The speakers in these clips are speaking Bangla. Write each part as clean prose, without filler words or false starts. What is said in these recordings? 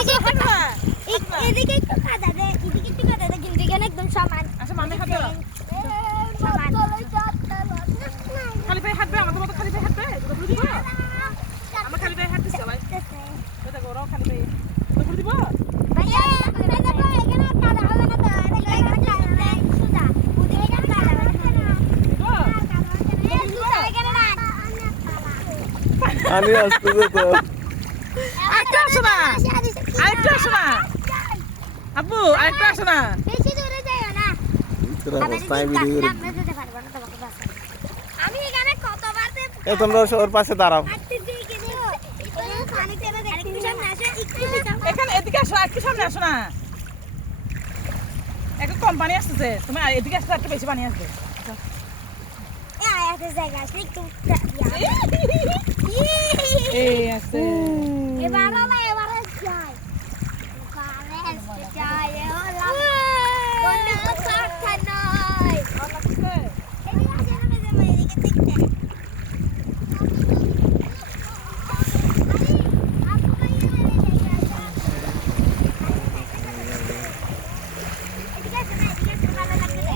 এদিকে এদিকে একটু কাদা দে, এদিকে একটু কাদা দে, কিন্তু এখানে একদম সমান। আচ্ছা মামে হাত দাও সমান। খালি পায়ে হাঁটবে আমাদের মতো খালি পায়ে হাঁটবে জুতা খুলে দিব আমরা খালি পায়ে হাঁটতেছি সবাই এটা ওরাও খালি পায়ে জুতা খুলে দিব ভাইয়া, দেখো এখানে কাদা হবে না তো, এটা এখানে কাদা নেই, সুজা। ওদিকে এখানে কাদা হবে না। দিব এই সুজা এখানে না। আমি আসতেছে তো আরেকটা আসো না আরেকটা আসো না আব্বু আরেকটা আসো না বেশি দূরে যাইও না। তোর অবস্থায় ভিডিও করে আমরা যেতে পারবো না তোমাকে বাসা। আমি এখানে কতবার এ তোমরা ওর পাশে দাঁড়াও হাঁটতেছি কিন্তু এখানে পানিতে না দেখতে সামনে আসে একটু দিতাম। এখানে এদিকে আসো একটু সামনে আসো না একটা কোম্পানি আসতেছে তুমি এদিকে আসলে একটা বেশি পানি আসবে এই আয়াতে জায়গা আছে একটু এই আছে এবার না এবার যাই এবারে যাই ওলা কোন কথা নয় এদিকে আসে না যে মই এদিকে দেখতে আপু ভাই এদিকে আসে না এদিকে ভালো লাগছে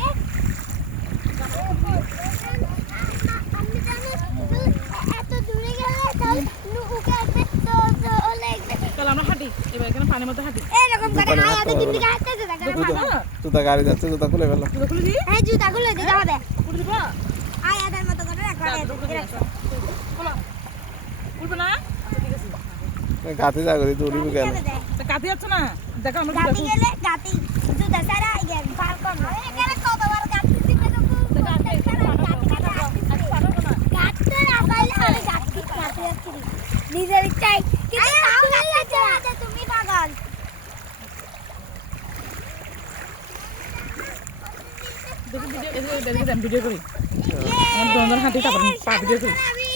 আমি জানি এত দূরে গেলে তাহলে নুকে তো লাগবে চল আমরা হাঁটি এবার এখানে পানির মধ্যে হাঁটি এরকম করে আয়াতে কিন্তু হাঁটতে দেখা জুতা গাড়ি যাচ্ছে জুতা খুলে ফেলো জুতা খুলে দিই হ্যাঁ জুতাগুলো দিতে হবে খুলে দিব আয়াতের মতো করে রাখো খোলো খুলবে না ঠিক আছে গাতে যা করি দৌড়িবি কেন তা কাঁদি যাচ্ছে না দেখো আমরা গাতি গেলে গাতি জুতা সারা গেল পার কর না এখানে কতবার গাতি দিতে তো গাতে না পাইলে আমি গাতি গাতি যাচ্ছি নিজের ইচ্ছাই কিন্তু তাও গাতি তুমি পাগল দেখি ভিডিও করি আমরা দুজন হাঁটি তারপর পা ভিডিও করি আমি